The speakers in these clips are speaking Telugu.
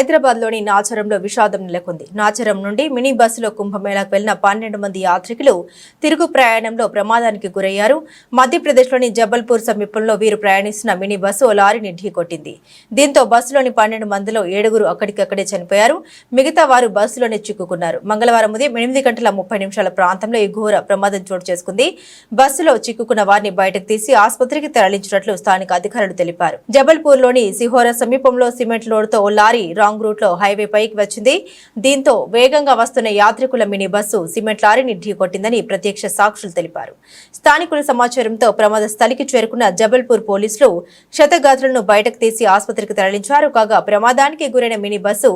హైదరాబాద్లోని నాచరంలో విషాదం నెలకొంది. నాచరం నుండి మినీ బస్సులో కుంభమేళాకు వెళ్లిన 12 మంది యాత్రికులు తిరుగు ప్రయాణంలో ప్రమాదానికి గురయ్యారు. మధ్యప్రదేశ్లోని జబల్పూర్ సమీపంలో వీరు ప్రయాణిస్తున్న మినీ బస్సు ఓ లారీని ఢీకొట్టింది. దీంతో బస్సులోని 12 మందిలో 7 అక్కడికక్కడే చనిపోయారు. మిగతా వారు బస్సులోనే చిక్కుకున్నారు. మంగళవారం ఉదయం 8:30 ప్రాంతంలో ఈ ఘోర ప్రమాదం చోటు చేసుకుంది. బస్సులో చిక్కుకున్న వారిని బయటకు తీసి ఆసుపత్రికి తరలించినట్లు స్థానిక అధికారులు తెలిపారు. జబల్పూర్లోని సిహోరా సమీపంలో సిమెంట్ లోడ్తో ఓ లారీ రాంగ్ రూట్ లో హైవే పైకి వచ్చింది. దీంతో వేగంగా వస్తున్న యాత్రికుల మినీ బస్సు సిమెంట్ లారీని ఢీకొట్టిందని ప్రత్యక్ష సాక్షులు తెలిపారు. స్థానికుల సమాచారంతో ప్రమాద స్థలికి చేరుకున్న జబల్పూర్ పోలీసులు క్షతగాత్రులను బయటకు తీసి ఆసుపత్రికి తరలించారు. కాగా ప్రమాదానికి గురైన మినీ బస్సు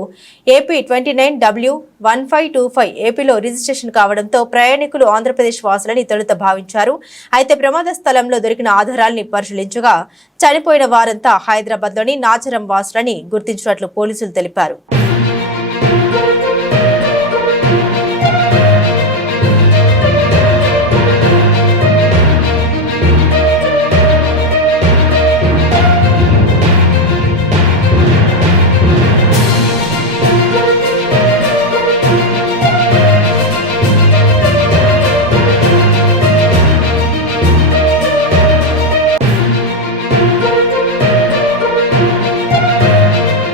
AP 29W1525 ఏపీలో రిజిస్ట్రేషన్ కావడంతో ప్రయాణికులు ఆంధ్రప్రదేశ్ వాసులని తొలుత భావించారు. అయితే ప్రమాద స్థలంలో దొరికిన ఆధారాల్ని పరిశీలించగా చనిపోయిన వారంతా హైదరాబాద్లోని నాచరం వాసులని గుర్తించినట్లు పోలీసులు తెలిపారు.